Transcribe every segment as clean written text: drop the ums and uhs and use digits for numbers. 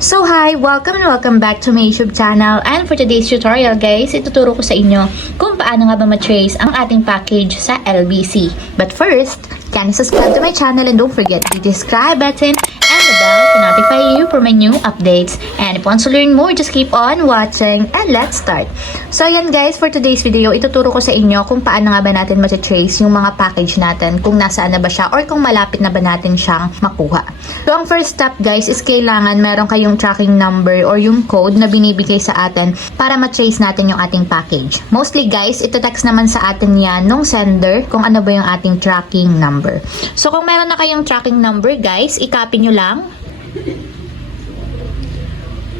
So hi! Welcome and welcome back to my YouTube channel, and for today's tutorial guys, ituturo ko sa inyo kung paano nga ba ma-trace ang ating package sa LBC. But first, can you subscribe to my channel and don't forget the subscribe button and the bell to notify you for my new updates. And if you want to learn more, just keep on watching and let's start. So ayan guys, for today's video, ituturo ko sa inyo kung paano nga ba natin ma-trace yung mga package natin, kung nasaan na ba siya or kung malapit na ba natin siyang makuha. So ang first step guys is kailangan meron kayong tracking number or yung code na binibigay sa atin para ma-trace natin yung ating package. Mostly guys, ito-text naman sa atin yan nung sender kung ano ba yung ating tracking number. So kung meron na kayong tracking number guys, i-copy nyo lang.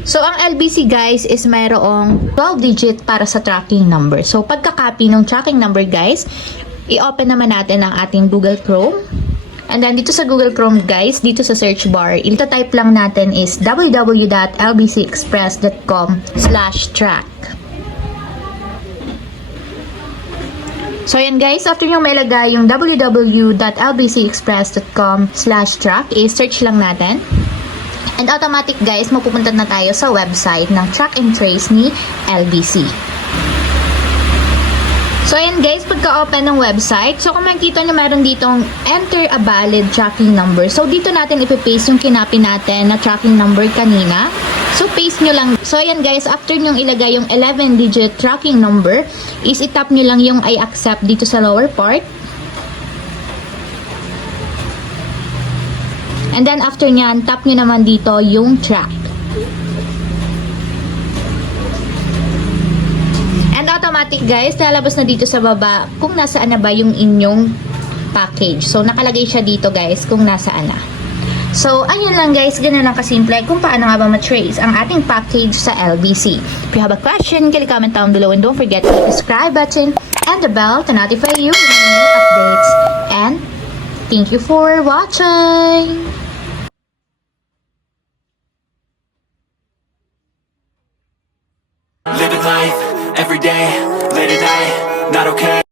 So ang LBC guys is mayroong 12 digit para sa tracking number. So pagka-copy ng tracking number guys, i-open naman natin ang ating Google Chrome. And then dito sa Google Chrome guys, dito sa search bar, ito-type lang natin is www.lbcexpress.com/track. So ayan guys, after nyo mailagay yung www.lbcexpress.com/track, i-search lang natin. And automatic guys, mapupunta na tayo sa website ng track and trace ni LBC. So ayan guys, pagka-open ng website, so kung makikita nyo meron ditong enter a valid tracking number. So dito natin ipipaste yung kinapi natin na tracking number kanina. So paste nyo lang. So ayan guys, after nyo ilagay yung 11-digit tracking number, is itap nyo lang yung I accept dito sa lower part. And then after nyan, tap nyo naman dito yung track. And automatic guys, lalabas na dito sa baba kung nasaan na ba yung inyong package. So nakalagay siya dito guys kung nasaan na. So ayun lang guys, ganun lang kasimple kung paano nga ba ma-trace ang ating package sa LBC. If you have a question, can you comment down below and don't forget to hit the subscribe button and the bell to notify you with new updates. And thank you for watching! Living life, every day, late at night, not okay.